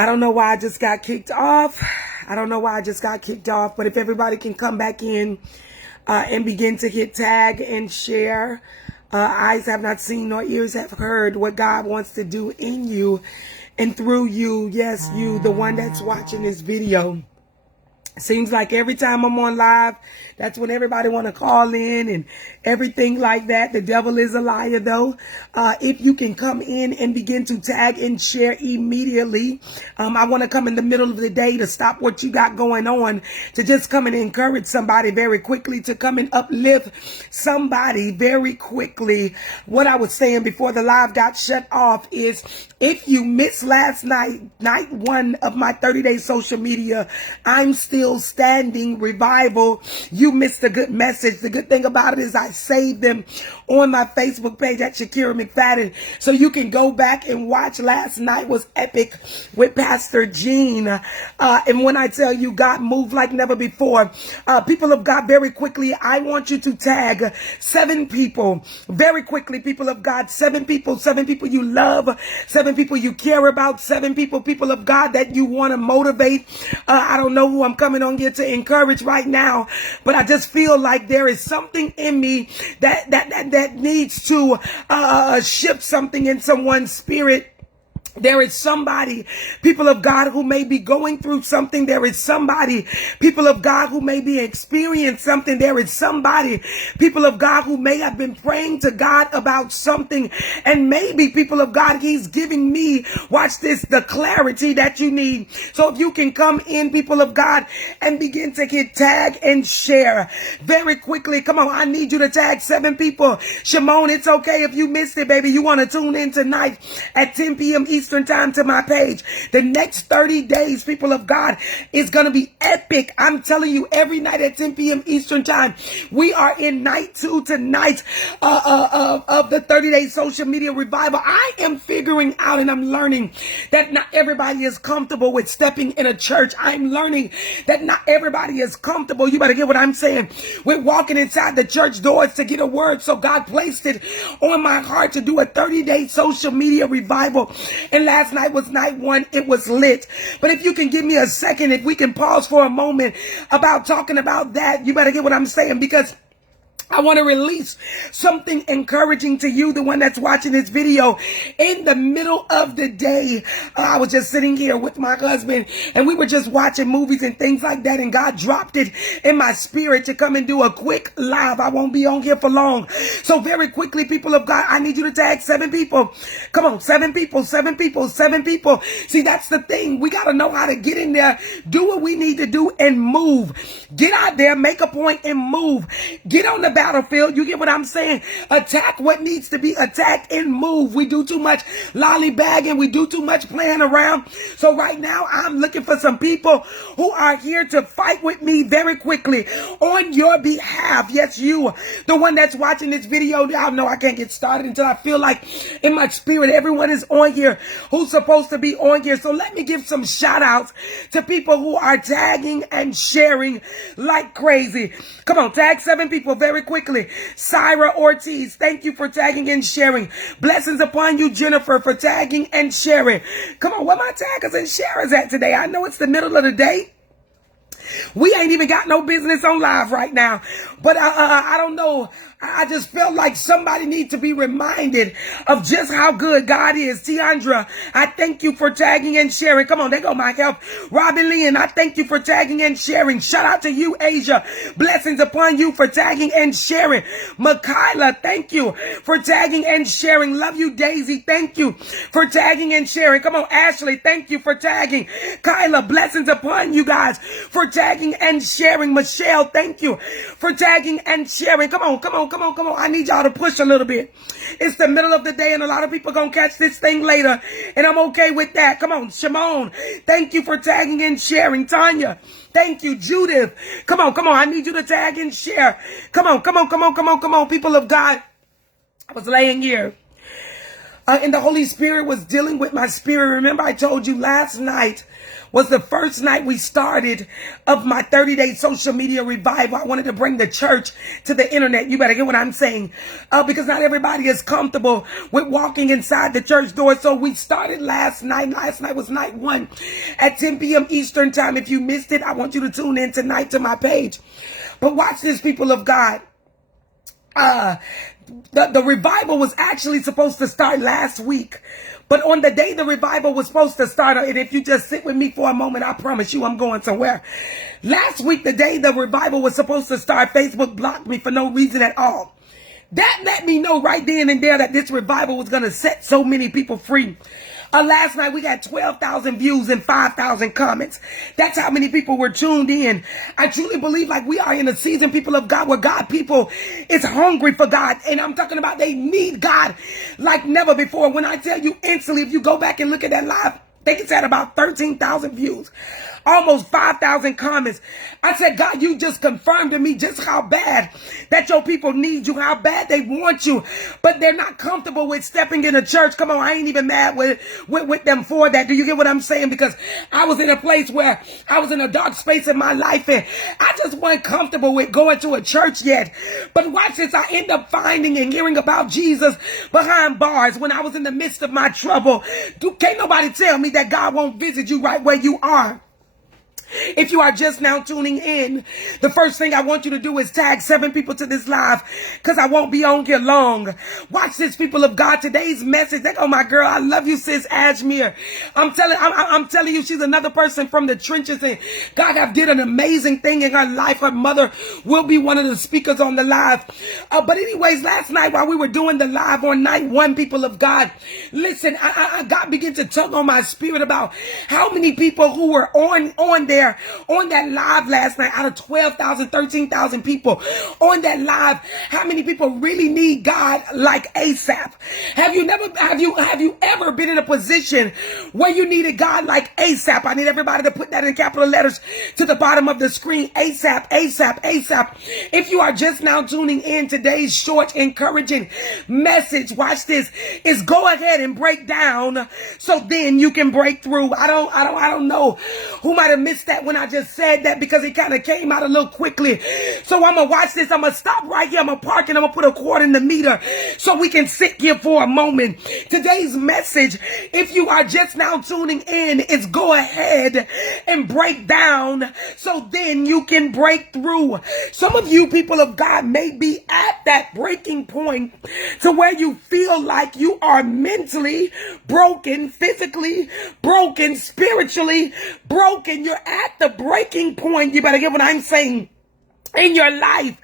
I don't know why I just got kicked off. I don't know why I just got kicked off, but if everybody can come back in and begin to hit tag and share. Eyes have not seen nor ears have heard what God wants to do in you and through you. Yes, you, the one that's watching this video. Seems like every time I'm on live, that's when everybody want to call in and everything like that. The devil is a liar, though. If you can come in and begin to tag and share immediately. I want to come in the middle of the day to stop what you got going on, to just come and encourage somebody very quickly, to come and uplift somebody very quickly. What I was saying before the live got shut off is, if you missed last night one of my 30-day social media, I'm still standing revival, you missed a good message. The good thing about it is I saved them on my Facebook page at Shakira McFadden, so you can go back and watch. Last night was epic with Pastor Gene, and when I tell you God moved like never before, people of God, very quickly, I want you to tag 7 people very quickly. People of God, 7 people you love, 7 people you care about, 7 people of God that you want to motivate. I don't know who I'm coming on here to encourage right now, but I just feel like there is something in me that needs to shift something in someone's spirit. There is somebody, people of God, who may be going through something. There is somebody, people of God, who may be experiencing something. There is somebody, people of God, who may have been praying to God about something. And maybe, people of God, He's giving me, watch this, the clarity that you need. So if you can come in, people of God, and begin to hit tag and share very quickly. Come on, I need you to tag 7 people. Shimon, it's okay if you missed it, baby. You want to tune in tonight at 10 p.m. Eastern time to my page. The next 30 days, people of God, is going to be epic. I'm telling you, every night at 10 p.m. Eastern time, we are in night 2 tonight of the 30-day social media revival. I am figuring out and I'm learning that not everybody is comfortable with stepping in a church. I'm learning that not everybody is comfortable. You better get what I'm saying. With walking inside the church doors to get a word. So God placed it on my heart to do a 30-day social media revival. And last night was night 1. It was lit. But if you can give me a second, if we can pause for a moment about talking about that, you better get what I'm saying, because I want to release something encouraging to you, the one that's watching this video. In the middle of the day, I was just sitting here with my husband and we were just watching movies and things like that. And God dropped it in my spirit to come and do a quick live. I won't be on here for long. So very quickly, people of God, I need you to tag 7 people. Come on, 7 people, 7 people, 7 people. See, that's the thing. We got to know how to get in there, do what we need to do and move. Get out there, make a point and move. Get on the battlefield. You get what I'm saying? Attack what needs to be attacked and move. We do too much lollybagging. We do too much playing around. So right now, I'm looking for some people who are here to fight with me very quickly on your behalf. Yes, you, the one that's watching this video. I know I can't get started until I feel like in my spirit everyone is on here who's supposed to be on here. So let me give some shout outs to people who are tagging and sharing like crazy. Come on, tag 7 people very quickly. Syra Ortiz, thank you for tagging and sharing. Blessings upon you, Jennifer, for tagging and sharing. Come on, where my taggers and sharers at today? I know it's the middle of the day. We ain't even got no business on live right now. But I don't know. I just felt like somebody needs to be reminded of just how good God is. Tiandra, I thank you for tagging and sharing. Come on, there go my help. Robin Lynn, I thank you for tagging and sharing. Shout out to you, Asia. Blessings upon you for tagging and sharing. Makayla, thank you for tagging and sharing. Love you, Daisy. Thank you for tagging and sharing. Come on, Ashley, thank you for tagging. Kyla, blessings upon you guys for tagging and sharing. Michelle, thank you for tagging and sharing. Come on, come on. Come on. I need y'all to push a little bit. It's the middle of the day and a lot of people gonna catch this thing later. And I'm okay with that. Come on, Shimon. Thank you for tagging and sharing. Tanya, thank you. Judith, come on. I need you to tag and share. Come on. People of God. I was laying here And the Holy Spirit was dealing with my spirit. Remember, I told you last night was the first night we started of my 30-day social media revival. I wanted to bring the church to the internet. You better get what I'm saying. Because not everybody is comfortable with walking inside the church door. So we started last night. Last night was night 1 at 10 p.m. Eastern time. If you missed it, I want you to tune in tonight to my page. But watch this, people of God. The revival was actually supposed to start last week. But on the day the revival was supposed to start, and if you just sit with me for a moment, I promise you I'm going somewhere. Last week, the day the revival was supposed to start, Facebook blocked me for no reason at all. That let me know right then and there that this revival was going to set so many people free. Last night, we got 12,000 views and 5,000 comments. That's how many people were tuned in. I truly believe like we are in a season, people of God, where God people is hungry for God. And I'm talking about they need God like never before. When I tell you instantly, if you go back and look at that live, I think it's at about 13,000 views. Almost 5,000 comments. I said, God, you just confirmed to me just how bad that your people need you, how bad they want you, but they're not comfortable with stepping in a church. Come on, I ain't even mad with them for that. Do you get what I'm saying? Because I was in a place where I was in a dark space in my life and I just wasn't comfortable with going to a church yet. But watch this, I end up finding and hearing about Jesus behind bars when I was in the midst of my trouble. Can't nobody tell me that God won't visit you right where you are. If you are just now tuning in, the first thing I want you to do is tag 7 people to this live because I won't be on here long. Watch this, people of God. Today's message. Oh, my girl, I love you, sis Ashmere. I'm telling you, she's another person from the trenches, and God have did an amazing thing in her life. Her mother will be one of the speakers on the live. But anyways, last night while we were doing the live on night 1, people of God, listen, God began to tug on my spirit about how many people who were on there on that live last night, out of 12,000, 13,000 people on that live, how many people really need God like ASAP? Have you ever been in a position where you needed God like ASAP? I need everybody to put that in capital letters to the bottom of the screen. ASAP, ASAP, ASAP. If you are just now tuning in, today's short, encouraging message, watch this, is go ahead and break down so then you can break through. I don't know who might have missed that when I just said that because it kind of came out a little quickly. So I'm going to watch this. I'm going to stop right here. I'm going to park and I'm going to put a quarter in the meter so we can sit here for a moment. Today's message, if you are just now tuning in, is go ahead and break down so then you can break through. Some of you people of God may be at that breaking point to where you feel like you are mentally broken, physically broken, spiritually broken. You're at the breaking point. You better get what I'm saying. In your life.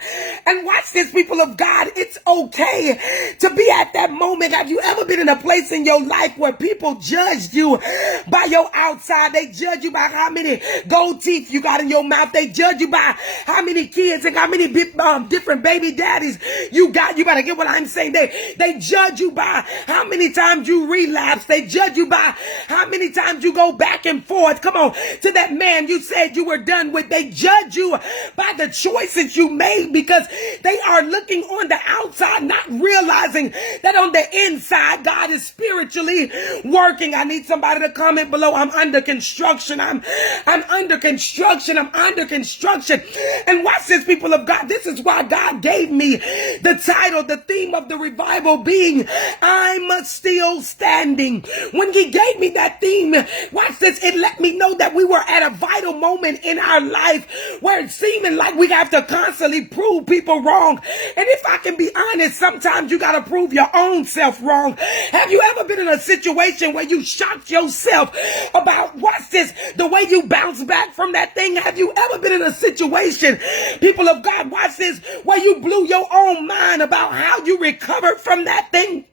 And watch this, people of God. It's okay to be at that moment. Have you ever been in a place in your life where people judged you by your outside? They judge you by how many gold teeth you got in your mouth. They judge you by how many kids and how many different baby daddies you got. You better get what I'm saying. They judge you by how many times you relapse. They judge you by how many times you go back and forth. Come on, to that man you said you were done with. They judge you by the choices you made because they are looking on the outside, not realizing that on the inside, God is spiritually working. I need somebody to comment below. I'm under construction. I'm under construction. I'm under construction. And watch this, people of God. This is why God gave me the title, the theme of the revival being, I'm still standing. When he gave me that theme, watch this, it let me know that we were at a vital moment in our life where it's seeming like we have to constantly prove people wrong. And if I can be honest, sometimes you got to prove your own self wrong. Have you ever been in a situation where you shocked yourself about, watch this, the way you bounce back from that thing? Have you ever been in a situation, people of God, watch this, where you blew your own mind about how you recovered from that thing?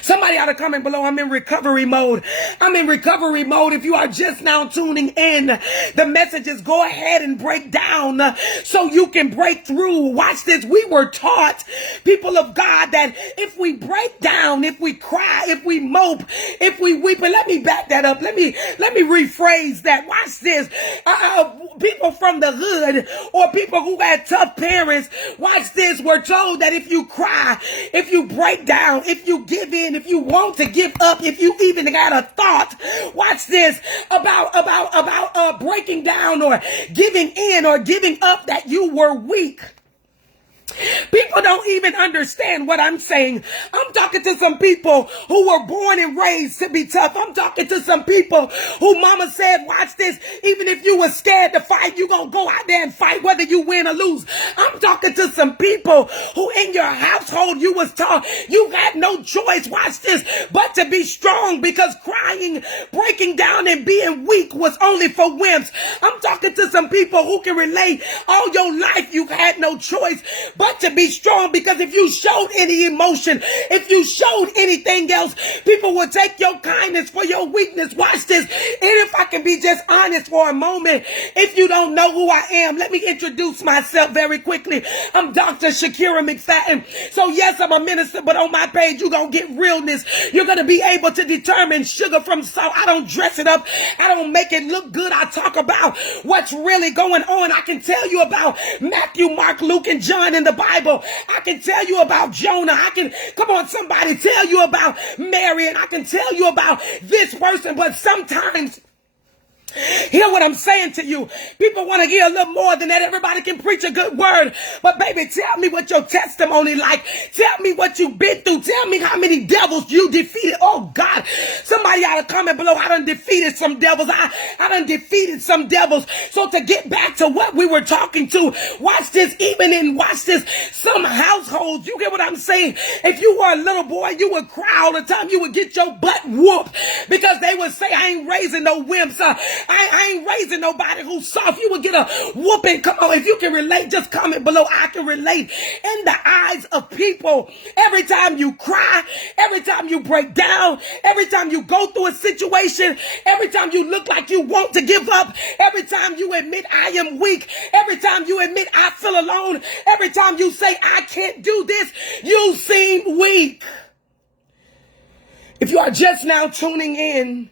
Somebody ought to comment below. I'm in recovery mode. I'm in recovery mode. If you are just now tuning in, the message is go ahead and break down so you can break through. Watch this. We were taught, people of God, that if we break down, if we cry, if we mope, if we weep, and let me back that up. Let me rephrase that. Watch this. People from the hood or people who had tough parents, watch this, were told that if you cry, if you break down, if you give give in, if you want to give up, if you even got a thought, watch this, about breaking down or giving in or giving up, that you were weak. People don't even understand what I'm saying. I'm talking to some people who were born and raised to be tough. I'm talking to some people who mama said, watch this, even if you were scared to fight, you gonna go out there and fight whether you win or lose. I'm talking to some people who in your household you was taught you had no choice, watch this, but to be strong, because crying, breaking down and being weak was only for wimps. I'm talking to some people who can relate. All your life you had no choice but to be strong, because if you showed any emotion, if you showed anything else, people will take your kindness for your weakness. Watch this. And if I can be just honest for a moment, if you don't know who I am, let me introduce myself very quickly. I'm Dr. Shakira McFadden. So yes, I'm a minister, but on my page, you're going to get realness. You're going to be able to determine sugar from salt. I don't dress it up. I don't make it look good. I talk about what's really going on. I can tell you about Matthew, Mark, Luke, and John in the Bible. I can tell you about Jonah. I can, come on, somebody, tell you about Mary, and I can tell you about this person, but sometimes, hear what I'm saying to you. People want to hear a little more than that. Everybody can preach a good word. But baby, tell me what your testimony like. Tell me what you've been through. Tell me how many devils you defeated. Oh God, somebody ought to comment below. I done defeated some devils. I done defeated some devils. So to get back to what we were talking to, watch this, even in, watch this, some households, you get what I'm saying? If you were a little boy, you would cry all the time. You would get your butt whooped because they would say, I ain't raising no wimps. I ain't raising nobody who's soft. You will get a whooping. Come on, if you can relate, just comment below. I can relate. In the eyes of people, every time you cry, every time you break down, every time you go through a situation, every time you look like you want to give up, every time you admit I am weak, every time you admit I feel alone, every time you say I can't do this, you seem weak. If you are just now tuning in,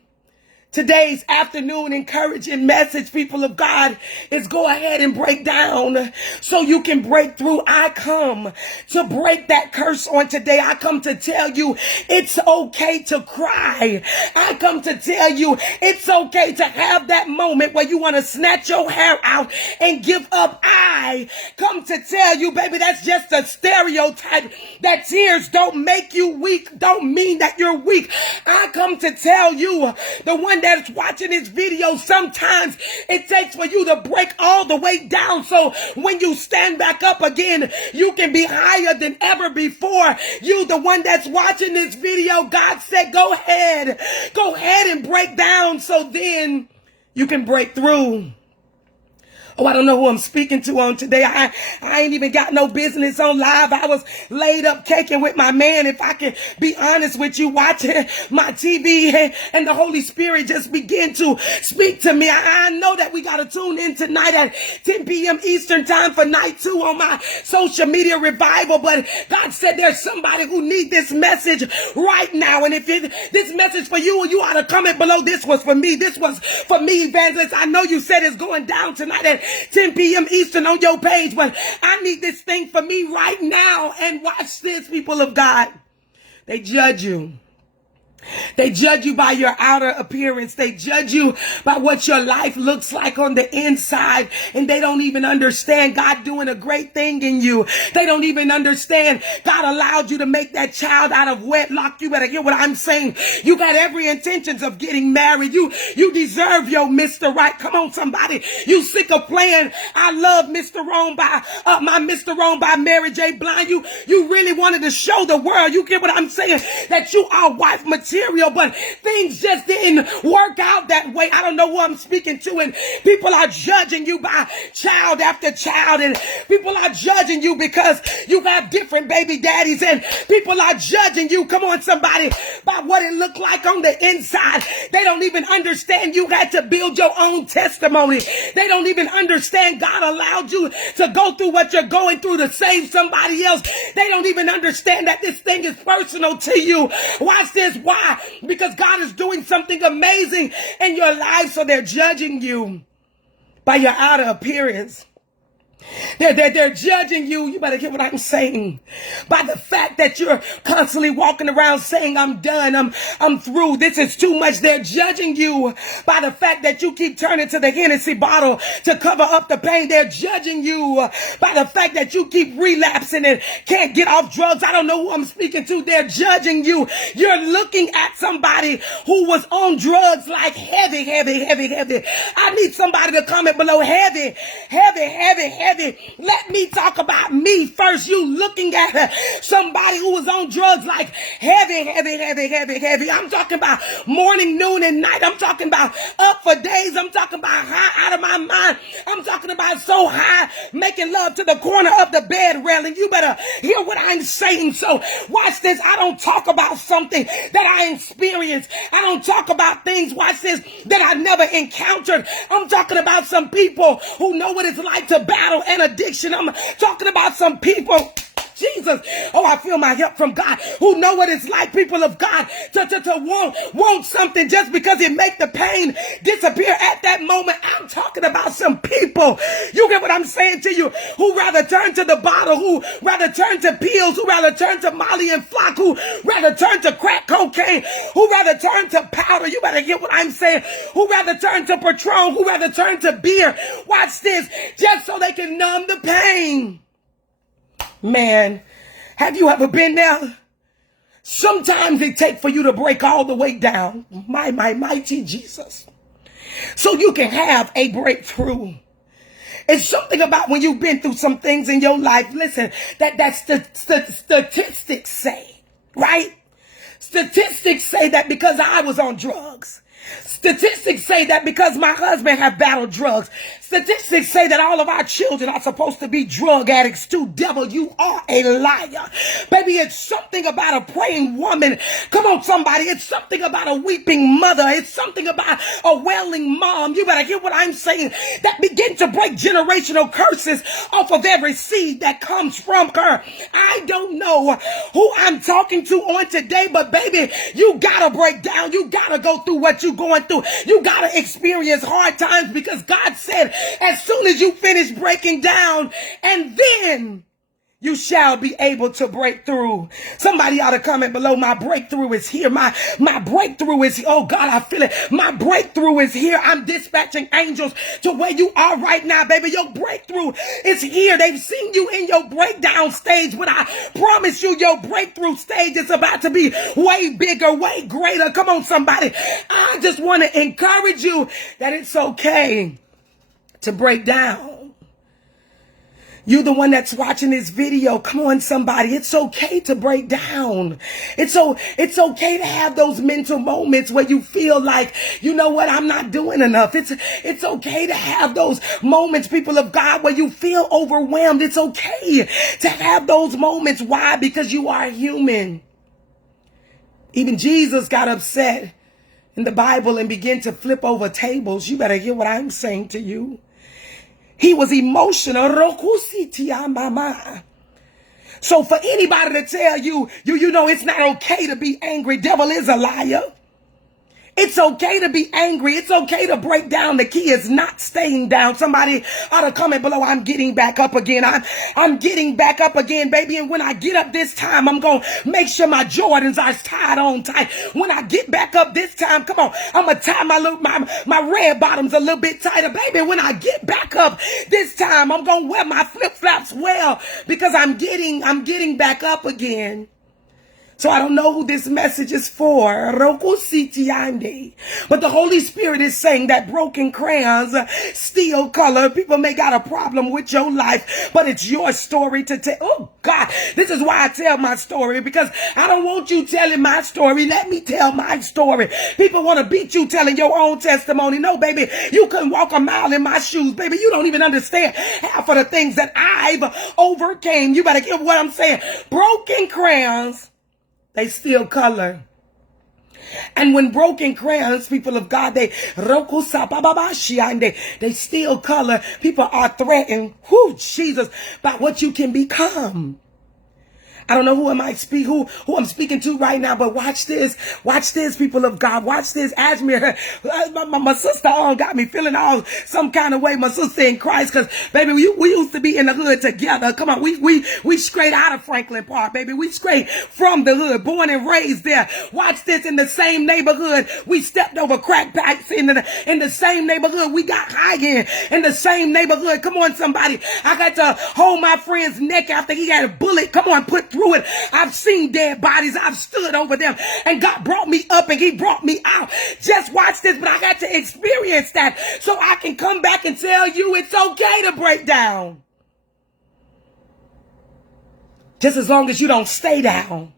today's afternoon encouraging message, people of God, is go ahead and break down so you can break through. I come to break that curse on today. I come to tell you it's okay to cry. I come to tell you it's okay to have that moment where you want to snatch your hair out and give up. I come to tell you, baby, that's just a stereotype. That tears don't make you weak, don't mean that you're weak. I come to tell you, the one that's watching this video, sometimes it takes for you to break all the way down, so when you stand back up again, you can be higher than ever before. You, the one that's watching this video, God said, go ahead and break down, so then you can break through. Oh, I don't know who I'm speaking to on today. I ain't even got no business on live. I was laid up caking with my man. If I can be honest with you, watching my TV and the Holy Spirit just begin to speak to me. I know that we got to tune in tonight at 10 p.m. Eastern time for night 2 on my social media revival. But God said there's somebody who needs this message right now. And if this message for you, you ought to comment below. This was for me. This was for me, evangelist. I know you said it's going down tonight at 10 p.m. Eastern on your page, but I need this thing for me right now. And watch this, people of God. They judge you. They judge you by your outer appearance. They judge you by what your life looks like on the inside. And they don't even understand God doing a great thing in you. They don't even understand God allowed you to make that child out of wedlock. You better hear what I'm saying. You got every intentions of getting married. You deserve your Mr. Right. Come on, somebody. You sick of playing I Love Mr. Wrong by my Mr. Wrong by Mary J. Blige. You really wanted to show the world. You get what I'm saying? That you are wife material. But things just didn't work out that way. I don't know who I'm speaking to, and people are judging you by child after child, and people are judging you because you got different baby daddies, and people are judging you, come on somebody, by what it looked like on the inside. They don't even understand you had to build your own testimony. They don't even understand God allowed you to go through what you're going through to save somebody else. They don't even understand that this thing is personal to you. Watch this. Why? Because God is doing something amazing in your life, so they're judging you by your outer appearance. They're judging you. You better get what I'm saying. By the fact that you're constantly walking around saying, I'm done, I'm through, this is too much. They're judging you by the fact that you keep turning to the Hennessy bottle to cover up the pain. They're judging you by the fact that you keep relapsing and can't get off drugs. I don't know who I'm speaking to. They're judging you. You're looking at somebody who was on drugs like heavy. I need somebody to comment below. Heavy. Let me talk about me first. You looking at somebody who was on drugs like heavy. I'm talking about morning, noon, and night. I'm talking about up for days. I'm talking about high out of my mind. I'm talking about so high, making love to the corner of the bed railing. You better hear what I'm saying. So watch this. I don't talk about something that I experienced. I don't talk about things, watch this, that I never encountered. I'm talking about some people who know what it's like to battle an addiction. I'm talking about some people, Jesus, oh, I feel my help from God, who know what it's like, people of God, to want something just because it make the pain disappear at that moment. I'm talking about some people, you get what I'm saying to you, who rather turn to the bottle, who rather turn to pills, who rather turn to Molly and Flock, who rather turn to crack cocaine, who rather turn to powder. You better get what I'm saying. Who rather turn to Patron, who rather turn to beer. Watch this, just so they can numb the pain. Man, have you ever been there? Sometimes it takes for you to break all the way down. My mighty Jesus. So you can have a breakthrough. It's something about when you've been through some things in your life. Listen, that's the statistics say, right? Statistics say that because I was on drugs. Statistics say that because my husband have battled drugs. Statistics say that all of our children are supposed to be drug addicts too. Devil, you are a liar. Baby, it's something about a praying woman. Come on, somebody. It's something about a weeping mother. It's something about a wailing mom. You better hear what I'm saying. That begin to break generational curses off of every seed that comes from her. I don't know who I'm talking to on today, but baby, you gotta break down. You gotta go through what you're going through. You gotta experience hard times, because God said, as soon as you finish breaking down, and then you shall be able to break through. Somebody ought to comment below. My breakthrough is here. My breakthrough is here. Oh God, I feel it. My breakthrough is here. I'm dispatching angels to where you are right now, baby. Your breakthrough is here. They've seen you in your breakdown stage, but I promise you your breakthrough stage is about to be way bigger, way greater. Come on, somebody. I just want to encourage you that it's okay to break down. You the one that's watching this video. Come on, somebody. It's okay to break down. It's okay to have those mental moments where you feel like, you know what, I'm not doing enough. It's okay to have those moments, people of God, where you feel overwhelmed. It's okay to have those moments. Why? Because you are human. Even Jesus got upset in the Bible and began to flip over tables. You better hear what I'm saying to you. He was emotional. So for anybody to tell you, you know it's not okay to be angry, devil is a liar. It's okay to be angry. It's okay to break down. The key is not staying down. Somebody ought to comment below. I'm getting back up again. I'm getting back up again, baby. And when I get up this time, I'm going to make sure my Jordans are tied on tight. When I get back up this time, come on, I'm going to tie my red bottoms a little bit tighter, baby. When I get back up this time, I'm going to wear my flip-flops well, because I'm getting back up again. So I don't know who this message is for, but the Holy Spirit is saying that broken crayons still color. People may got a problem with your life, but it's your story to tell. Oh God, this is why I tell my story, because I don't want you telling my story. Let me tell my story. People want to beat you telling your own testimony. No, baby, you couldn't walk a mile in my shoes, baby. You don't even understand half of the things that I've overcame. You better get what I'm saying. Broken crayons, they still color. And when broken crayons, people of God, they still color. People are threatened, Jesus, by what you can become. I don't know who who I'm speaking to right now, but watch this. Watch this, people of God. Watch this. Ashmere, my sister got me feeling all some kind of way. My sister in Christ, because baby, we used to be in the hood together. Come on, we straight out of Franklin Park, baby. We straight from the hood, born and raised there. Watch this, in the same neighborhood. We stepped over crack pipes in the same neighborhood. We got high in the same neighborhood. Come on, somebody. I got to hold my friend's neck after he had a bullet. Come on, put through it. I've seen dead bodies. I've stood over them, and God brought me up and he brought me out. Just watch this, but I got to experience that so I can come back and tell you it's okay to break down. Just as long as you don't stay down.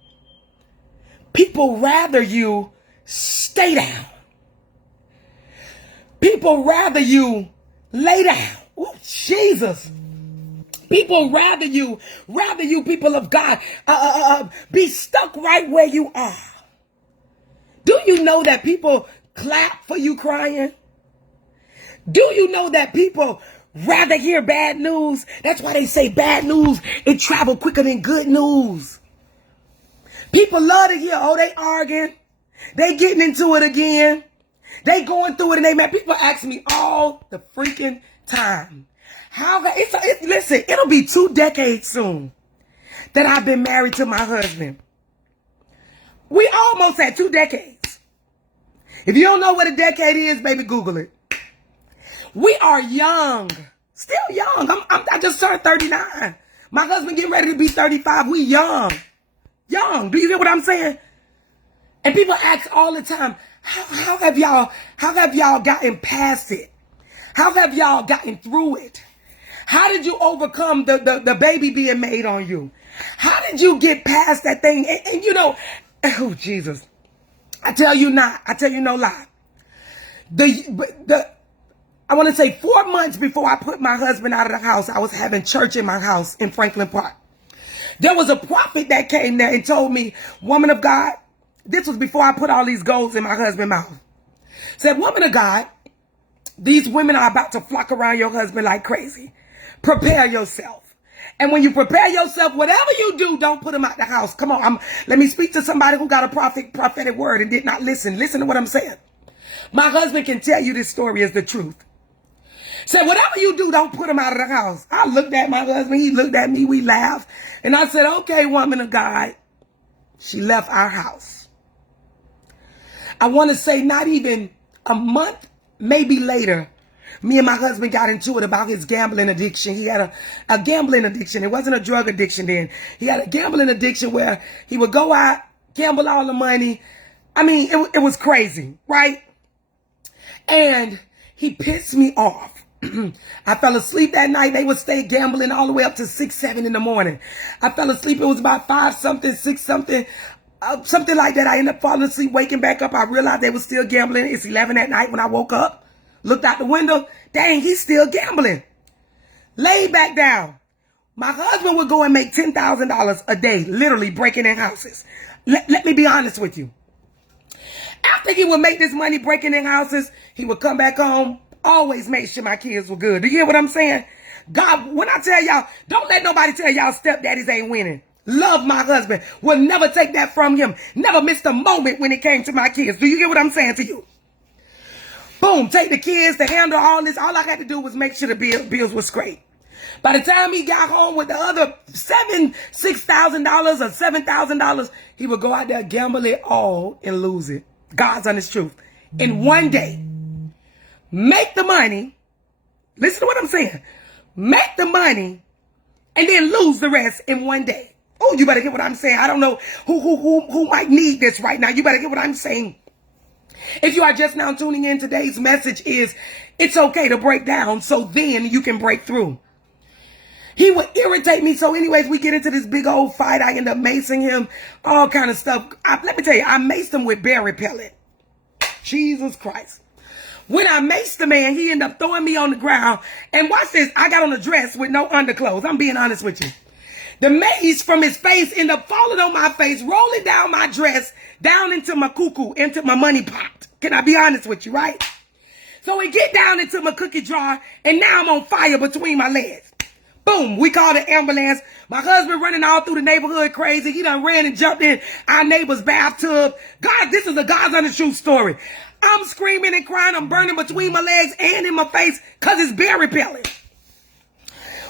People rather you stay down. People rather you lay down. Oh, Jesus. People rather you, people of God, be stuck right where you are. Do you know that people clap for you crying? Do you know that people rather hear bad news? That's why they say bad news, it travel quicker than good news. People love to hear, oh, they arguing. They getting into it again. They going through it and they mad. People ask me all the freaking time. Listen, it'll be 2 decades soon that I've been married to my husband. We almost at 2 decades. If you don't know what a decade is, baby, Google it. We are young, still young. I just turned 39. My husband getting ready to be 35. We young. Do you get what I'm saying? And people ask all the time, how have y'all gotten past it? How have y'all gotten through it? How did you overcome the baby being made on you? How did you get past that thing? And you know, oh Jesus, I tell you no lie. I want to say 4 months before I put my husband out of the house, I was having church in my house in Franklin Park. There was a prophet that came there and told me, woman of God, this was before I put all these goals in my husband's mouth. Said, woman of God, these women are about to flock around your husband like crazy. Prepare yourself. And when you prepare yourself, whatever you do, don't put him out the house. Come on, let me speak to somebody who got a prophetic word and did not listen. Listen to what I'm saying. My husband can tell you this story is the truth. Said, whatever you do, don't put him out of the house. I looked at my husband. He looked at me. We laughed. And I said, okay, woman of God. She left our house. I want to say not even a month, maybe later, me and my husband got into it about his gambling addiction. He had a gambling addiction. It wasn't a drug addiction then. He had a gambling addiction where he would go out, gamble all the money. I mean, it was crazy, right? And he pissed me off. I fell asleep that night. They would stay gambling all the way up to 6, 7 in the morning. I fell asleep. It was about 5 something, 6 something, something like that. I ended up falling asleep, waking back up. I realized they were still gambling. It's 11 at night when I woke up. Looked out the window. Dang, he's still gambling. Laid back down. My husband would go and make $10,000 a day, literally breaking in houses. Let me be honest with you. After he would make this money breaking in houses, he would come back home, always make sure my kids were good. Do you hear what I'm saying? God, when I tell y'all, don't let nobody tell y'all stepdaddies ain't winning. Love my husband. Will never take that from him. Never missed a moment when it came to my kids. Do you get what I'm saying to you? Boom, take the kids to handle all this. All I had to do was make sure the bills were straight. By the time he got home with the other $6,000 or $7,000, he would go out there, gamble it all, and lose it. God's honest truth. In one day, make the money. Listen to what I'm saying. Make the money and then lose the rest in one day. Oh, you better get what I'm saying. I don't know who might need this right now. You better get what I'm saying. If you are just now tuning in, today's message is it's okay to break down so then you can break through. He would irritate me. So anyways, we get into this big old fight. I end up macing him, all kind of stuff. Let me tell you, I maced him with bear repellent. Jesus Christ. When I maced the man, he ended up throwing me on the ground. And watch this, I got on a dress with no underclothes. I'm being honest with you. The mace from his face ended up falling on my face, rolling down my dress, down into my cuckoo, into my money pot. Can I be honest with you, right? So it get down into my cookie jar, and now I'm on fire between my legs. Boom, we called the ambulance. My husband running all through the neighborhood crazy. He done ran and jumped in our neighbor's bathtub. God, this is a God's honest truth story. I'm screaming and crying. I'm burning between my legs and in my face because it's bear repellent.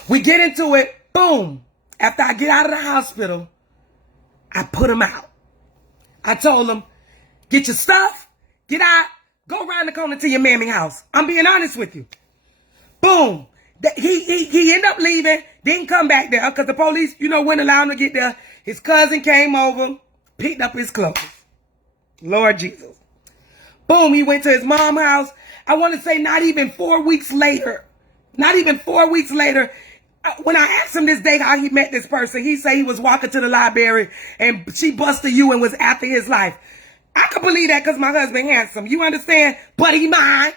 We get into it. Boom. After I get out of the hospital, I put him out. I told him, get your stuff, get out, go around the corner to your mammy house. I'm being honest with you. Boom. He ended up leaving, didn't come back there because the police, wouldn't allow him to get there. His cousin came over, picked up his clothes. Lord Jesus. Boom, he went to his mom's house. I want to say not even 4 weeks later, when I asked him this day how he met this person, he said he was walking to the library and she busted you and was after his life. I could believe that because my husband handsome. You understand? But he mine.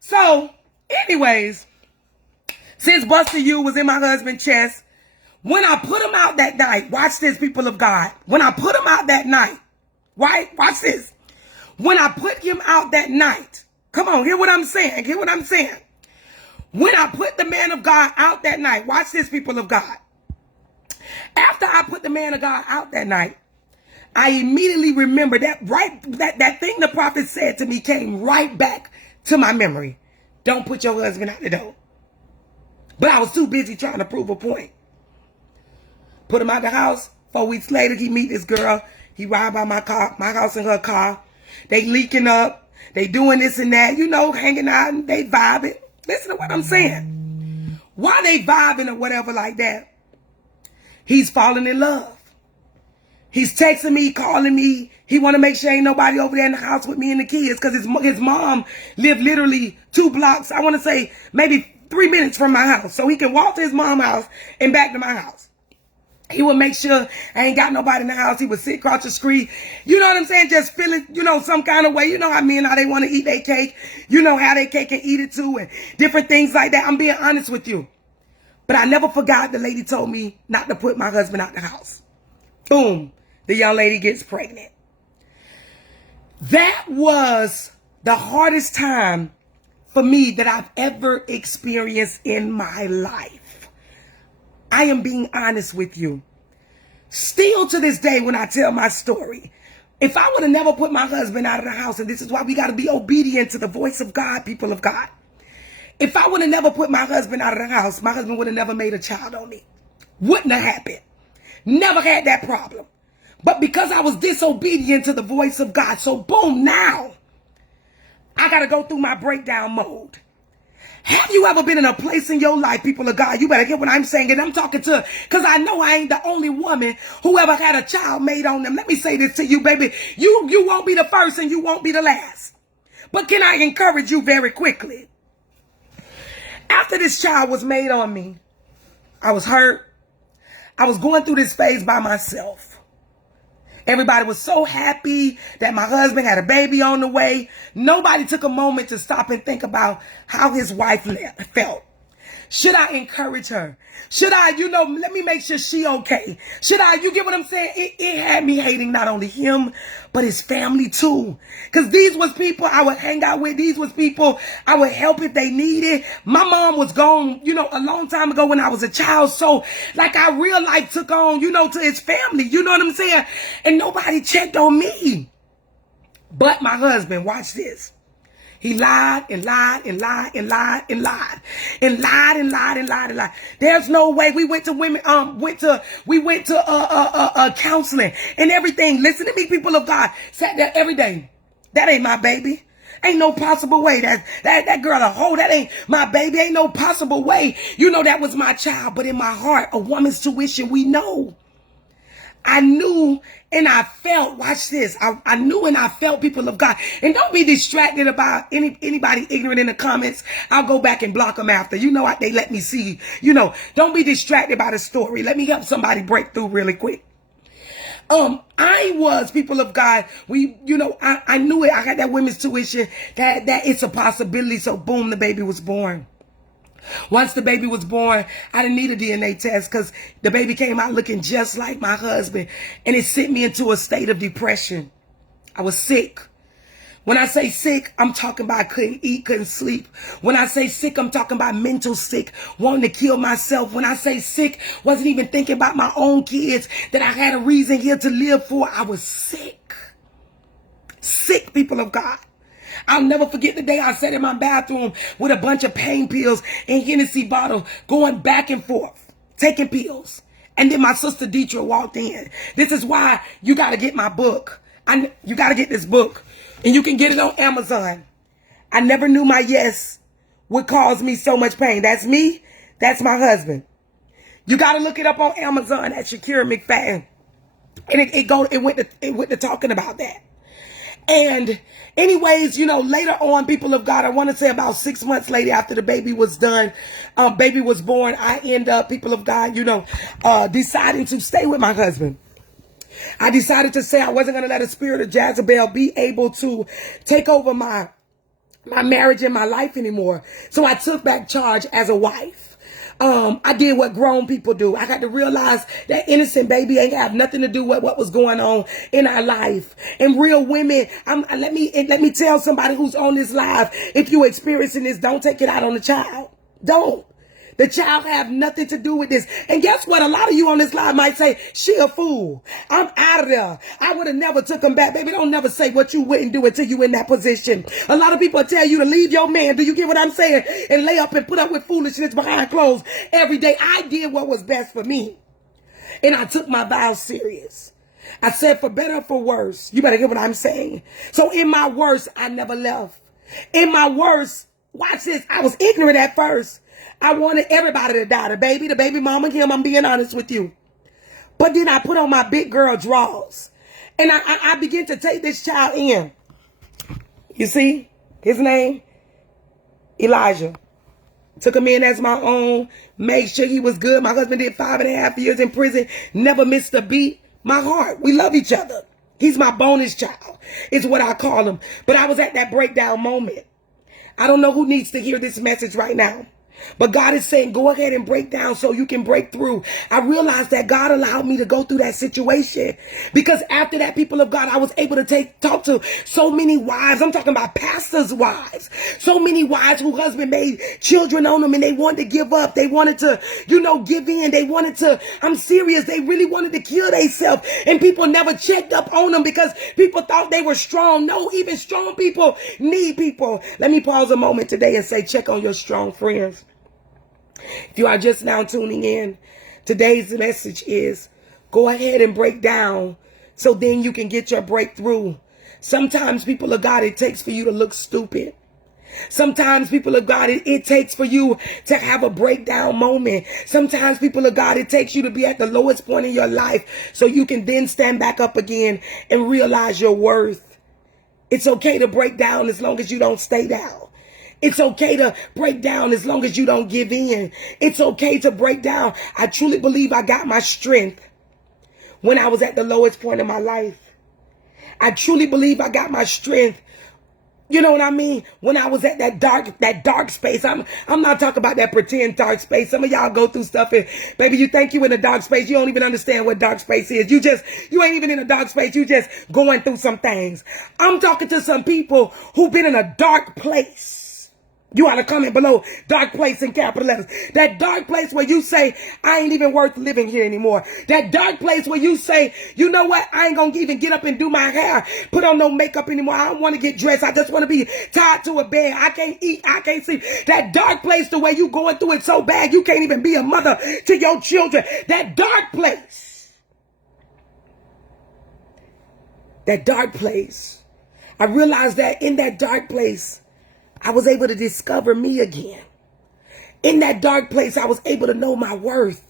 So, anyways, since Buster U was in my husband's chest, when I put him out that night, watch this, people of God. When I put him out that night, right? Watch this. When I put him out that night, come on, hear what I'm saying. When I put the man of God out that night, watch this, people of God. After I put the man of God out that night, I immediately remember that thing the prophet said to me came right back to my memory. Don't put your husband out the door. But I was too busy trying to prove a point. Put him out the house. 4 weeks later, he meet this girl. He ride by my house in her car. They leaking up. They doing this and that, hanging out and they vibing. Listen to what I'm saying. While they vibing or whatever like that, he's falling in love. He's texting me, calling me. He want to make sure ain't nobody over there in the house with me and the kids because his mom lived literally 2 blocks, I want to say maybe 3 minutes from my house. So he can walk to his mom's house and back to my house. He would make sure I ain't got nobody in the house. He would sit across the street. You know what I'm saying? Just feeling, some kind of way. You know how men, how they want to eat their cake. You know how they cake and eat it too and different things like that. I'm being honest with you. But I never forgot the lady told me not to put my husband out the house. Boom. The young lady gets pregnant. That was the hardest time for me that I've ever experienced in my life. I am being honest with you. Still to this day when I tell my story, if I would have never put my husband out of the house, and this is why we got to be obedient to the voice of God, people of God. If I would have never put my husband out of the house, my husband would have never made a child on me. Wouldn't have happened. Never had that problem. But because I was disobedient to the voice of God, so boom, now I got to go through my breakdown mode. Have you ever been in a place in your life, people of God? You better get what I'm saying. And I'm talking to, because I know I ain't the only woman who ever had a child made on them. Let me say this to you, baby. You won't be the first and you won't be the last. But can I encourage you very quickly? After this child was made on me, I was hurt. I was going through this phase by myself. Everybody was so happy that my husband had a baby on the way. Nobody took a moment to stop and think about how his wife felt. Should I encourage her? Should I, let me make sure she okay? Should I, you get what I'm saying? It had me hating not only him, but his family too. Because these was people I would hang out with. These was people I would help if they needed. My mom was gone, a long time ago when I was a child. So like our real life took on, to his family. You know what I'm saying? And nobody checked on me. But my husband, watch this. He lied and lied and lied and lied and lied and lied and lied and lied and lied. There's no way. We went to counseling and everything. Listen to me, people of God. Sat there every day. That ain't my baby. Ain't no possible way. That girl a hoe. That ain't my baby. Ain't no possible way. That was my child. But in my heart, a woman's tuition, we know. I knew and I felt, watch this, I knew and I felt, people of God. And don't be distracted about anybody ignorant in the comments. I'll go back and block them after. They let me see. Don't be distracted by the story. Let me help somebody break through really quick. I was, people of God, I knew it. I got that women's tuition, that it's a possibility. So boom, the baby was born. Once the baby was born, I didn't need a DNA test because the baby came out looking just like my husband. And it sent me into a state of depression. I was sick. When I say sick, I'm talking about couldn't eat, couldn't sleep. When I say sick, I'm talking about mental sick, wanting to kill myself. When I say sick, wasn't even thinking about my own kids that I had a reason here to live for. I was sick. Sick, people of God. I'll never forget the day I sat in my bathroom with a bunch of pain pills and Hennessy bottles, going back and forth, taking pills. And then my sister Deetra walked in. This is why you got to get my book. You got to get this book. And you can get it on Amazon. I never knew my yes would cause me so much pain. That's me. That's my husband. You got to look it up on Amazon at Shakira McFadden. And it went to talking about that. And anyways, you know, later on, people of God, I want to say about 6 months later after the baby was done, baby was born, I end up, people of God, you know, deciding to stay with my husband. I decided to say I wasn't going to let a spirit of Jezebel be able to take over my marriage and my life anymore. So I took back charge as a wife. I did what grown people do. I got to realize that innocent baby ain't have nothing to do with what was going on in our life. And real women, let me tell somebody who's on this live, if you experiencing this, don't take it out on the child. Don't. The child have nothing to do with this. And guess what? A lot of you on this live might say, she a fool. I'm out of there. I would have never took him back. Baby, don't never say what you wouldn't do until you in that position. A lot of people tell you to leave your man. Do you get what I'm saying? And lay up and put up with foolishness behind clothes every day. I did what was best for me. And I took my vows serious. I said, for better or for worse. You better hear what I'm saying. So in my worst, I never left. In my worst, watch this. I was ignorant at first. I wanted everybody to die. The baby mama, him, I'm being honest with you. But then I put on my big girl drawers. And I began to take this child in. You see? His name? Elijah. Took him in as my own. Made sure he was good. My husband did 5.5 years in prison. Never missed a beat. My heart. We love each other. He's my bonus child. Is what I call him. But I was at that breakdown moment. I don't know who needs to hear this message right now. But God is saying, go ahead and break down so you can break through. I realized that God allowed me to go through that situation because after that, people of God, I was able to talk to so many wives. I'm talking about pastors' wives. So many wives whose husband made children on them and they wanted to give up. They wanted to, you know, give in. They wanted to, I'm serious. They really wanted to kill themselves and people never checked up on them because people thought they were strong. No, even strong people need people. Let me pause a moment today and say, check on your strong friends. If you are just now tuning in, today's message is go ahead and break down so then you can get your breakthrough. Sometimes, people of God, it takes for you to look stupid. Sometimes, people of God, it takes for you to have a breakdown moment. Sometimes, people of God, it takes you to be at the lowest point in your life so you can then stand back up again and realize your worth. It's okay to break down as long as you don't stay down. It's okay to break down as long as you don't give in. It's okay to break down. I truly believe I got my strength when I was at the lowest point in my life. I truly believe I got my strength. You know what I mean? When I was at that dark space. I'm not talking about that pretend dark space. Some of y'all go through stuff and baby, you think you in a dark space. You don't even understand what dark space is. You ain't even in a dark space. You just going through some things. I'm talking to some people who've been in a dark place. You ought to comment below, dark place in capital letters. That dark place where you say, I ain't even worth living here anymore. That dark place where you say, you know what? I ain't going to even get up and do my hair, put on no makeup anymore. I don't want to get dressed. I just want to be tied to a bed. I can't eat. I can't sleep. That dark place, the way you going through it so bad, you can't even be a mother to your children. That dark place. That dark place. I realized that in that dark place, I was able to discover me again. In that dark place, I was able to know my worth.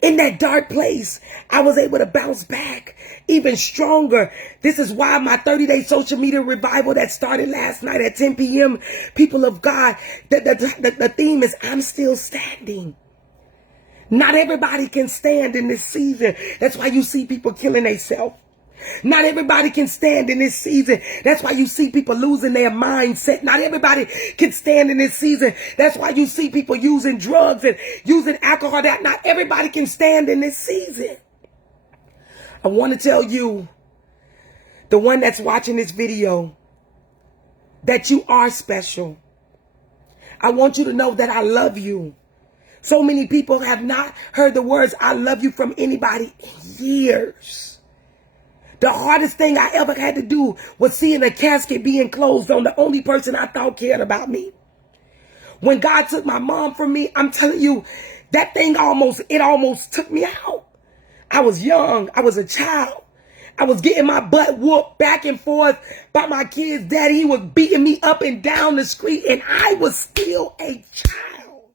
In that dark place, I was able to bounce back even stronger. This is why my 30-day social media revival that started last night at 10 p.m., people of God, the theme is I'm still standing. Not everybody can stand in this season. That's why you see people killing themselves. Not everybody can stand in this season. That's why you see people losing their mindset. Not everybody can stand in this season. That's why you see people using drugs and using alcohol. Not everybody can stand in this season. I want to tell you, the one that's watching this video, that you are special. I want you to know that I love you. So many people have not heard the words I love you from anybody in years. The hardest thing I ever had to do was seeing a casket being closed on the only person I thought cared about me. When God took my mom from me, I'm telling you, that thing almost took me out. I was young. I was a child. I was getting my butt whooped back and forth by my kid's daddy. He was beating me up and down the street, and I was still a child.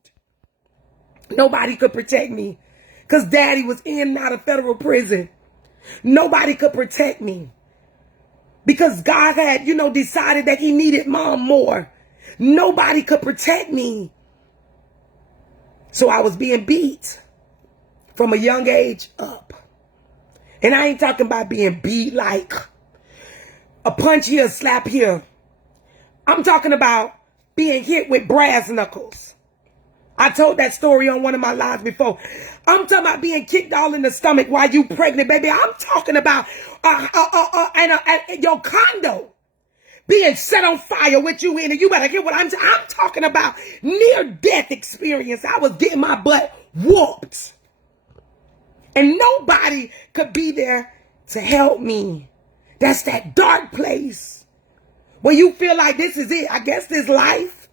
Nobody could protect me because daddy was in and out of federal prison. Nobody could protect me because God had, decided that he needed mom more. Nobody could protect me. So I was being beat from a young age up. And I ain't talking about being beat like a punch here, a slap here. I'm talking about being hit with brass knuckles. I told that story on one of my lives before. I'm talking about being kicked all in the stomach while you pregnant, baby. I'm talking about your condo being set on fire with you in it. You better get what I'm saying. I'm talking about near-death experience. I was getting my butt whooped. And nobody could be there to help me. That's that dark place where you feel like this is it. I guess this life.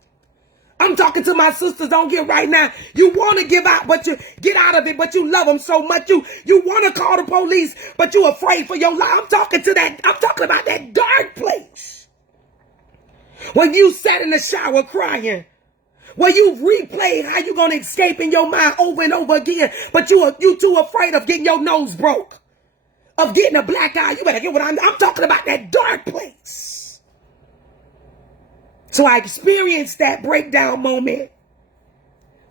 I'm talking to my sisters on here right now. You want to give out, but you get out of it, but you love them so much. You want to call the police, but you're afraid for your life. I'm talking about that dark place. When you sat in the shower crying. Where you replay how you going to escape in your mind over and over again. But you too afraid of getting your nose broke. Of getting a black eye. You better get what I'm talking about, that dark place. So I experienced that breakdown moment.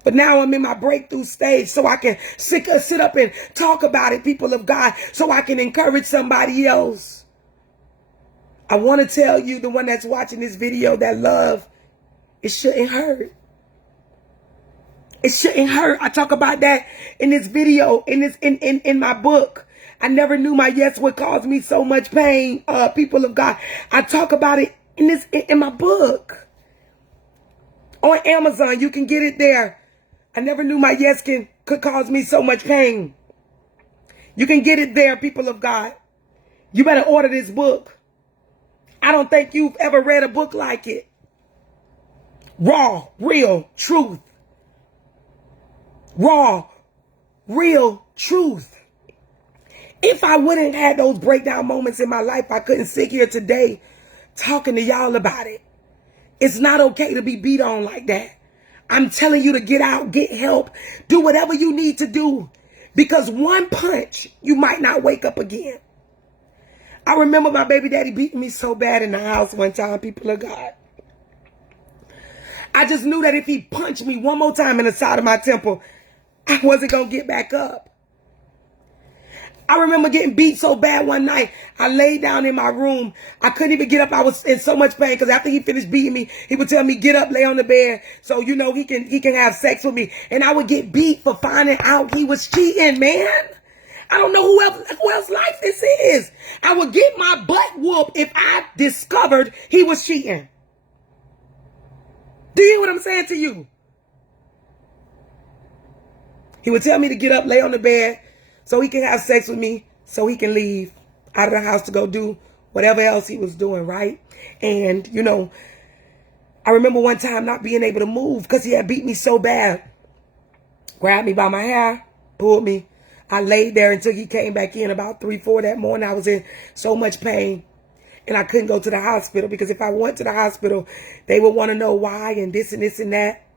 But now I'm in my breakthrough stage so I can sit up and talk about it, people of God, so I can encourage somebody else. I want to tell you, the one that's watching this video, that love, it shouldn't hurt. It shouldn't hurt. I talk about that in this video, in my book. I never knew my yes would cause me so much pain, people of God. I talk about it in my book. On Amazon, you can get it there. I never knew my yes could cause me so much pain. You can get it there, people of God. You better order this book. I don't think you've ever read a book like it. Raw, real, truth. Raw, real truth. If I wouldn't have had those breakdown moments in my life, I couldn't sit here today talking to y'all about it. It's not okay to be beat on like that. I'm telling you to get out, get help, do whatever you need to do. Because one punch, you might not wake up again. I remember my baby daddy beating me so bad in the house one time, people of God. I just knew that if he punched me one more time in the side of my temple, I wasn't going to get back up. I remember getting beat so bad one night, I laid down in my room. I couldn't even get up. I was in so much pain because after he finished beating me, he would tell me, get up, lay on the bed so, he can have sex with me. And I would get beat for finding out he was cheating, man. I don't know who else life this is. I would get my butt whooped if I discovered he was cheating. Do you hear what I'm saying to you? He would tell me to get up, lay on the bed, so he can have sex with me, so he can leave out of the house to go do whatever else he was doing, right? And, I remember one time not being able to move because he had beat me so bad. Grabbed me by my hair, pulled me. I laid there until he came back in about 3, 4 that morning. I was in so much pain. And I couldn't go to the hospital because if I went to the hospital, they would want to know why and this and this and that.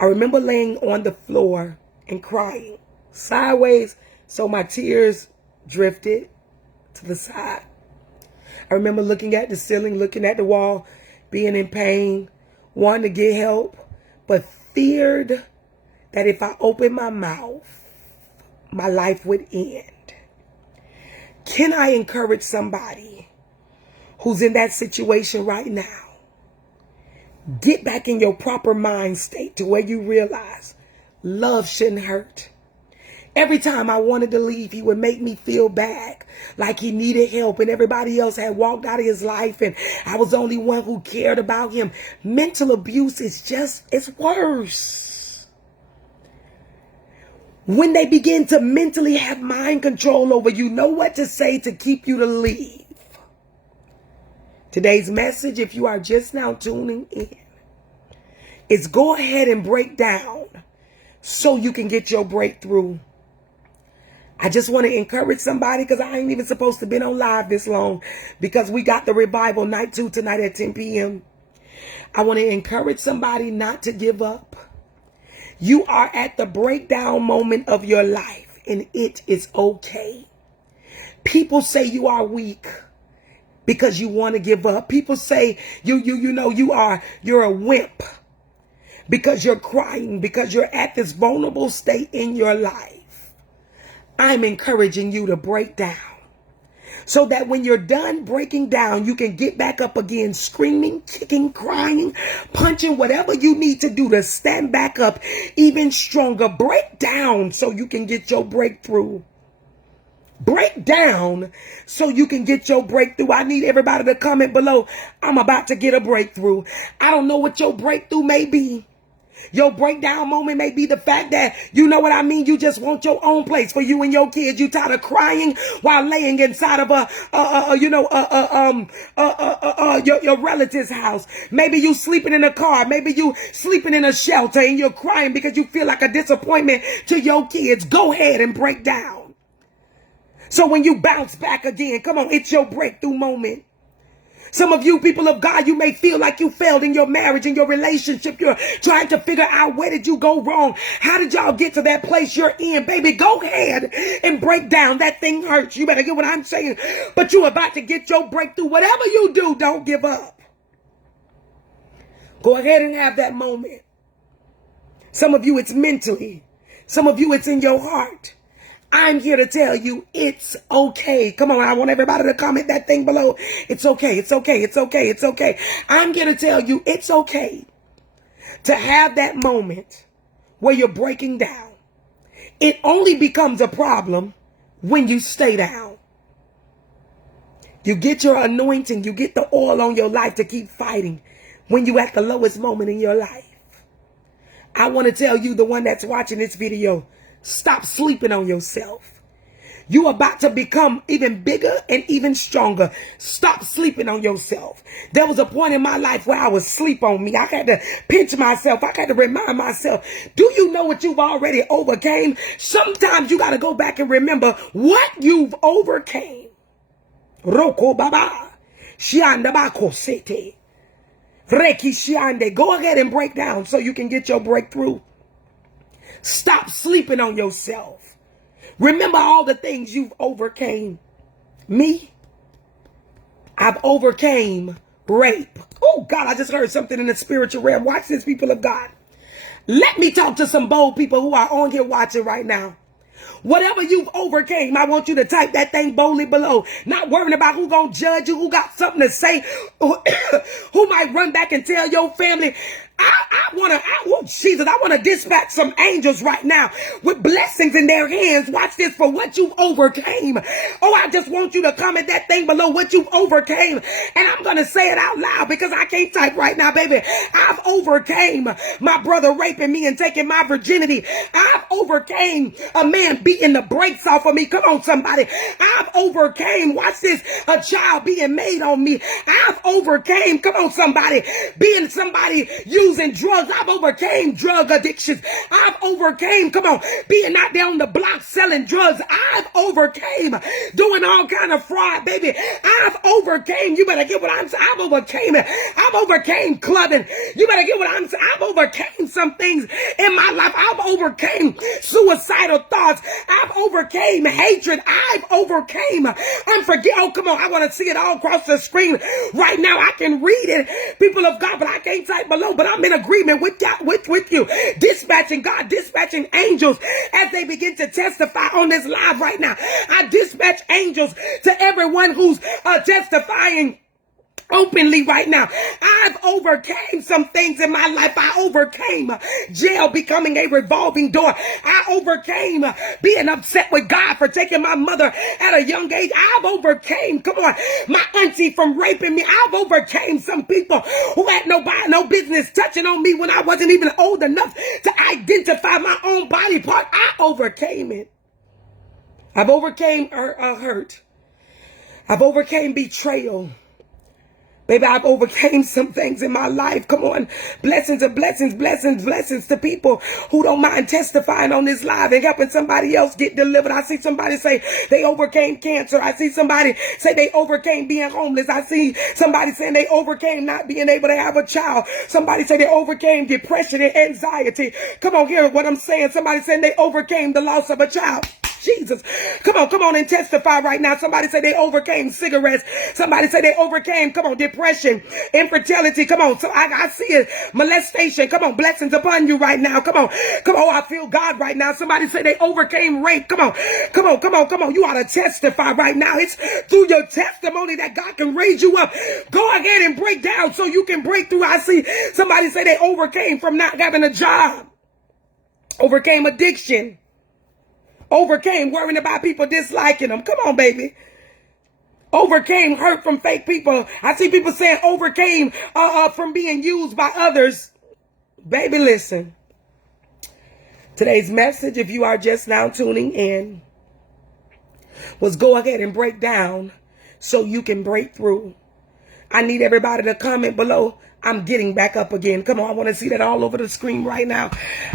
I remember laying on the floor and crying sideways, so my tears drifted to the side. I remember looking at the ceiling, looking at the wall, being in pain, wanting to get help, but feared that if I opened my mouth, my life would end. Can I encourage somebody who's in that situation right now? Get back in your proper mind state to where you realize love shouldn't hurt. Every time I wanted to leave, he would make me feel bad, like he needed help and everybody else had walked out of his life and I was the only one who cared about him. Mental abuse is it's worse. When they begin to mentally have mind control over you, know what to say to keep you to leave. Today's message, if you are just now tuning in, is go ahead and break down so you can get your breakthrough. I just want to encourage somebody, because I ain't even supposed to be on live this long, because we got the revival night 2 tonight at 10 p.m. I want to encourage somebody not to give up. You are at the breakdown moment of your life, and it is okay. People say you are weak because you want to give up. People say you're a wimp because you're crying, because you're at this vulnerable state in your life. I'm encouraging you to break down so that when you're done breaking down, you can get back up again, screaming, kicking, crying, punching, whatever you need to do to stand back up even stronger. Break down so you can get your breakthrough. Break down so you can get your breakthrough. I need everybody to comment below. I'm about to get a breakthrough. I don't know what your breakthrough may be. Your breakdown moment may be the fact that, you know what I mean, you just want your own place for you and your kids. You tired of crying while laying inside of your relative's house. Maybe you sleeping in a car. Maybe you sleeping in a shelter and you're crying because you feel like a disappointment to your kids. Go ahead and break down. So when you bounce back again, come on, it's your breakthrough moment. Some of you people of God, you may feel like you failed in your marriage, in your relationship. You're trying to figure out, where did you go wrong? How did y'all get to that place you're in? Baby, go ahead and break down. That thing hurts. You better get what I'm saying. But you're about to get your breakthrough. Whatever you do, don't give up. Go ahead and have that moment. Some of you, it's mentally. Some of you, it's in your heart. I'm here to tell you it's okay. Come on, I want everybody to comment that thing below. It's okay, it's okay, it's okay, it's okay. I'm here to tell you it's okay to have that moment where you're breaking down. It only becomes a problem when you stay down. You get your anointing, you get the oil on your life to keep fighting when you're at the lowest moment in your life. I want to tell you, the one that's watching this video, stop sleeping on yourself. You about to become even bigger and even stronger. Stop sleeping on yourself. There was a point in my life where I was sleep on me. I had to pinch myself. I had to remind myself, do you know what you've already overcame? Sometimes you got to go back and remember what you've overcame. Roko baba. Shianda bako sete. Reki shiande. Go ahead and break down so you can get your breakthrough. Stop sleeping on yourself. Remember all the things you've overcame. Me, I've overcame rape. Oh, God, I just heard something in the spiritual realm. Watch this, people of God. Let me talk to some bold people who are on here watching right now. Whatever you've overcame, I want you to type that thing boldly below. Not worrying about who's going to judge you, who got something to say, who might run back and tell your family. I want to dispatch some angels right now with blessings in their hands. Watch this, for what you overcame. Oh, I just want you to comment that thing below, what you overcame. And I'm going to say it out loud because I can't type right now, baby. I've overcame my brother raping me and taking my virginity. I've overcame a man beating the brakes off of me. Come on, somebody. I've overcame, watch this, a child being made on me. I've overcame, come on, somebody, being somebody using drugs. I've overcame drug addictions. I've overcame, come on, being out there on the block selling drugs. I've overcame doing all kind of fraud, baby. I've overcame, you better get what I'm saying. I've overcame it. I've overcame clubbing. You better get what I'm saying. I've overcame some things in my life. I've overcame suicidal thoughts. I've overcame hatred. I've overcame unforgiveness. Oh, come on. I want to see it all across the screen right now. I can read it, people of God, but I can't type below. But I'm in agreement with God, with you. Dispatching angels as they begin to testify on this live right now. I dispatch angels to everyone who's testifying openly right now. I I've overcame some things in my life. I overcame jail becoming a revolving door. I overcame being upset with God for taking my mother at a young age. I've overcame, come on, my auntie from raping me. I've overcame some people who had no business touching on me when I wasn't even old enough to identify my own body part. I overcame it. I've overcame hurt. I've overcame betrayal. Baby, I've overcame some things in my life. Come on. Blessings of blessings, blessings, blessings to people who don't mind testifying on this live and helping somebody else get delivered. I see somebody say they overcame cancer. I see somebody say they overcame being homeless. I see somebody saying they overcame not being able to have a child. Somebody say they overcame depression and anxiety. Come on, hear what I'm saying. Somebody saying they overcame the loss of a child. Jesus. Come on and testify right now. Somebody say they overcame cigarettes. Somebody say they overcame, come on, depression, infertility. Come on. So I see it. Molestation. Come on. Blessings upon you right now. Come on. I feel God right now. Somebody say they overcame rape. Come on. You ought to testify right now. It's through your testimony that God can raise you up. Go ahead and break down so you can break through. I see somebody say they overcame from not having a job. Overcame addiction. Overcame worrying about people disliking them. Come on, baby. Overcame hurt from fake people. I see people saying overcame from being used by others. Baby, listen. Today's message, if you are just now tuning in, was go ahead and break down so you can break through. I need everybody to comment below. I'm getting back up again. Come on, I want to see that all over the screen right now.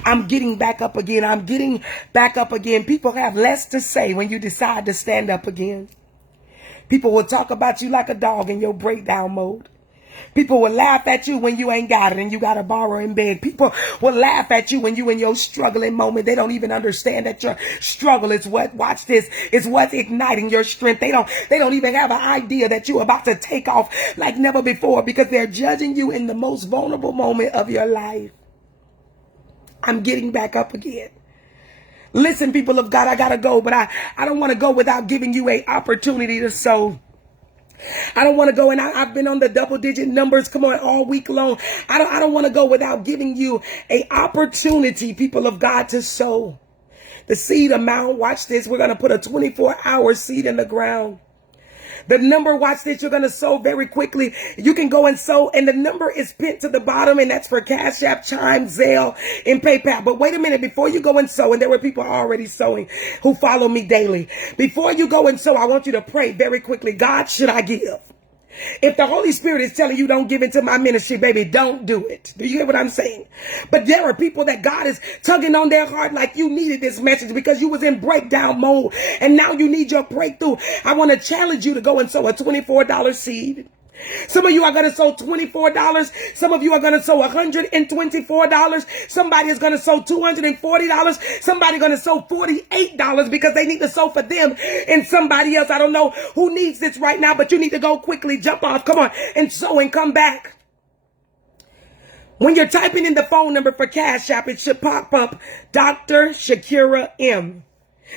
I'm getting back up again. I'm getting back up again. People have less to say when you decide to stand up again. People will talk about you like a dog in your breakdown mode. People will laugh at you when you ain't got it and you got to borrow and beg. People will laugh at you when you in your struggling moment. They don't even understand that your struggle is what, watch this, is what's igniting your strength. They don't even have an idea that you're about to take off like never before because they're judging you in the most vulnerable moment of your life. I'm getting back up again. Listen, people of God, I got to go, but I don't want to go without giving you an opportunity to sow. I don't want to go, and I've been on the double-digit numbers, come on, all week long. I don't want to go without giving you an opportunity, people of God, to sow. The seed amount, watch this, we're going to put a 24-hour seed in the ground. The number, watch this, you're going to sow very quickly. You can go and sow, and the number is pinned to the bottom, and that's for Cash App, Chime, Zelle, and PayPal. But wait a minute, before you go and sow, and there were people already sowing who follow me daily. Before you go and sow, I want you to pray very quickly. God, should I give? If the Holy Spirit is telling you don't give into my ministry, baby, don't do it. Do you hear what I'm saying? But there are people that God is tugging on their heart like you needed this message because you was in breakdown mode and now you need your breakthrough. I want to challenge you to go and sow a $24 seed. Some of you are going to sow $24. Some of you are going to sow $124. Somebody is going to sow $240. Somebody going to sow $48 because they need to sow for them and somebody else. I don't know who needs this right now, but you need to go quickly, jump off, come on, and sow and come back. When you're typing in the phone number for Cash App, it should pop up Dr. Shakira M.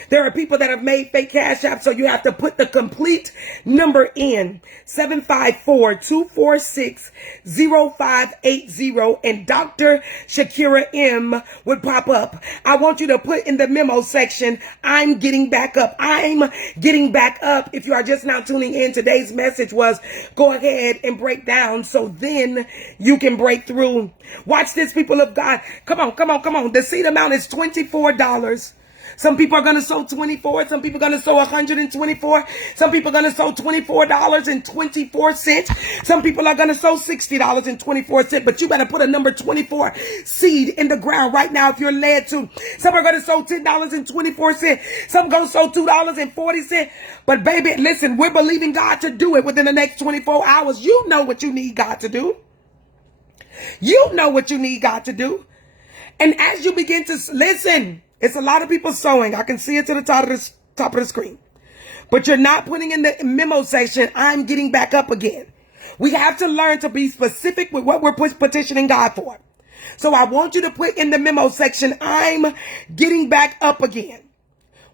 There are people that have made fake Cash Apps, so you have to put the complete number in, 754-246-0580, and Dr. Shakira M would pop up. I want you to put in the memo section, I'm getting back up. I'm getting back up. If you are just now tuning in, today's message was go ahead and break down so then you can break through. Watch this, people of God. Come on. The seed amount is $24. Some people are going to sow 24. Some people are going to sow 124. Some people are going to sow $24.24. Some people are going to sow $60.24. But you better put a number 24 seed in the ground right now if you're led to. Some are going to sow $10.24. Some going to sow $2.40. But baby, listen, we're believing God to do it within the next 24 hours. You know what you need God to do. You know what you need God to do. And as you begin to listen, it's a lot of people sowing. I can see it to the top of the screen. But you're not putting in the memo section, I'm getting back up again. We have to learn to be specific with what we're petitioning God for. So I want you to put in the memo section, I'm getting back up again.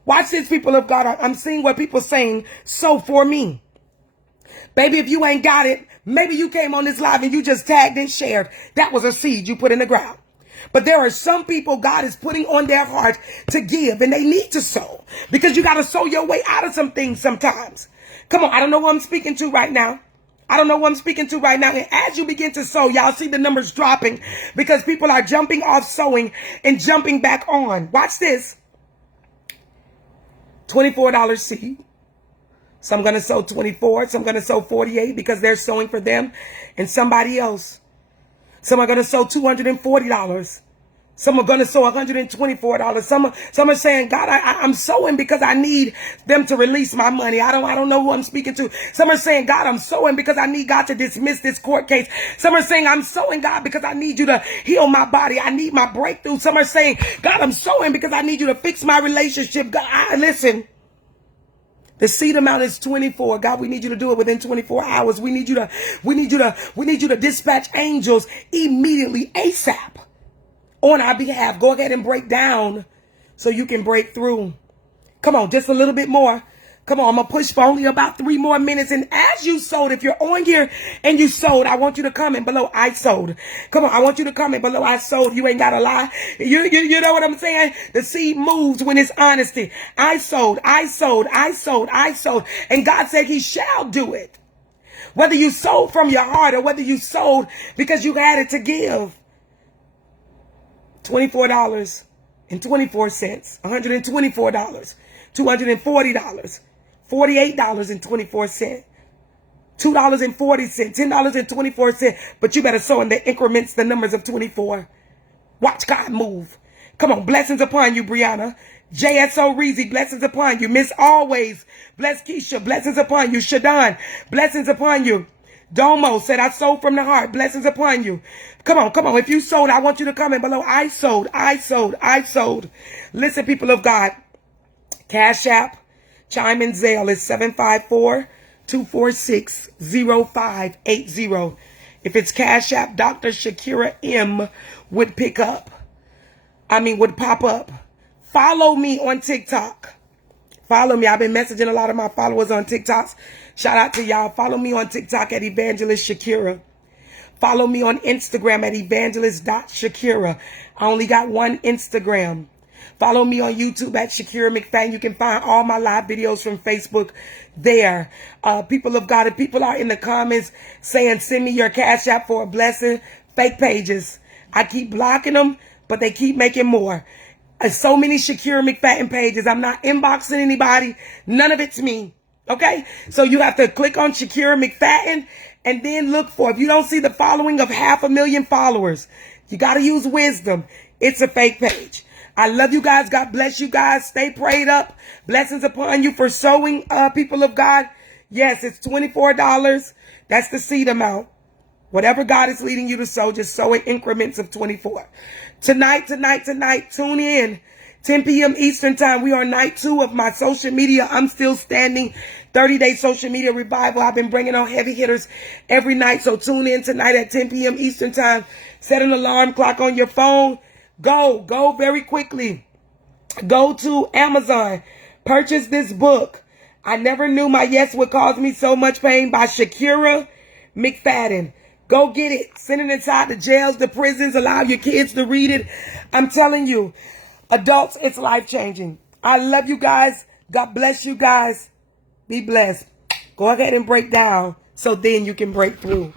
Watch this, people of God. I'm seeing what people are saying, so for me. Baby, if you ain't got it, maybe you came on this live and you just tagged and shared. That was a seed you put in the ground. But there are some people God is putting on their heart to give, and they need to sow, because you got to sow your way out of some things sometimes. Come on, I don't know who I'm speaking to right now. I don't know who I'm speaking to right now. And as you begin to sow, y'all see the numbers dropping because people are jumping off sowing and jumping back on. Watch this. $24 seed. Some going to sow 24. Some going to sow 48 because they're sowing for them and somebody else. Some are going to sow $240. Some are going to sow $124. Some are saying, God, I'm sowing because I need them to release my money. I don't know who I'm speaking to. Some are saying, God, I'm sowing because I need God to dismiss this court case. Some are saying, I'm sowing, God, because I need you to heal my body. I need my breakthrough. Some are saying, God, I'm sowing because I need you to fix my relationship. God, listen. The seed amount is 24. God, we need you to do it within 24 hours. We need you to dispatch angels immediately, ASAP, on our behalf. Go ahead and break down so you can break through. Come on, just a little bit more. Come on, I'm going to push for only about 3 more minutes. And as you sowed, if you're on here and you sowed, I want you to comment below, I sowed. Come on, I want you to comment below, I sowed. You ain't got to lie. You know what I'm saying? The seed moves when it's honesty. I sowed, I sowed, I sowed, I sowed. And God said he shall do it. Whether you sowed from your heart or whether you sowed because you had it to give. $24.24, $124, $240, $48.24, $2.40, $10.24. But you better sow in the increments, the numbers of 24. Watch God move. Come on, blessings upon you, Brianna. JSO Reezy, blessings upon you. Miss Always, bless Keisha, blessings upon you. Shadon, blessings upon you. Domo said, I sold from the heart. Blessings upon you. Come on, come on. If you sold, I want you to comment below. I sold, I sold, I sold. Listen, people of God. Cash App, Chime in Zelle is 754-246-0580. If it's Cash App, Dr. Shakira M would pop up. Follow me on TikTok. Follow me. I've been messaging a lot of my followers on TikToks. Shout out to y'all. Follow me on TikTok at Evangelist Shakira. Follow me on Instagram at evangelist.shakira. I only got one Instagram. Follow me on YouTube at Shakira McFadden. You can find all my live videos from Facebook there. People of God, if people are in the comments saying, send me your Cash App for a blessing, fake pages. I keep blocking them, but they keep making more. So many Shakira McFadden pages. I'm not inboxing anybody. None of it's me. Okay? So you have to click on Shakira McFadden and then look for, if you don't see the following of 500,000 followers, you got to use wisdom. It's a fake page. I love you guys. God bless you guys. Stay prayed up. Blessings upon you for sowing, people of God. Yes, it's $24. That's the seed amount. Whatever God is leading you to sow, just sow in increments of 24. Tonight, tune in. 10 p.m. Eastern time. We are night 2 of my social media. I'm still standing 30-day social media revival. I've been bringing on heavy hitters every night. So tune in tonight at 10 p.m. Eastern time. Set an alarm clock on your phone. Go very quickly. Go to Amazon. Purchase this book. I never knew my yes would cause me so much pain by Shakira McFadden. Go get it. Send it inside the jails, the prisons. Allow your kids to read it. I'm telling you, adults, it's life-changing. I love you guys. God bless you guys. Be blessed. Go ahead and break down so then you can break through.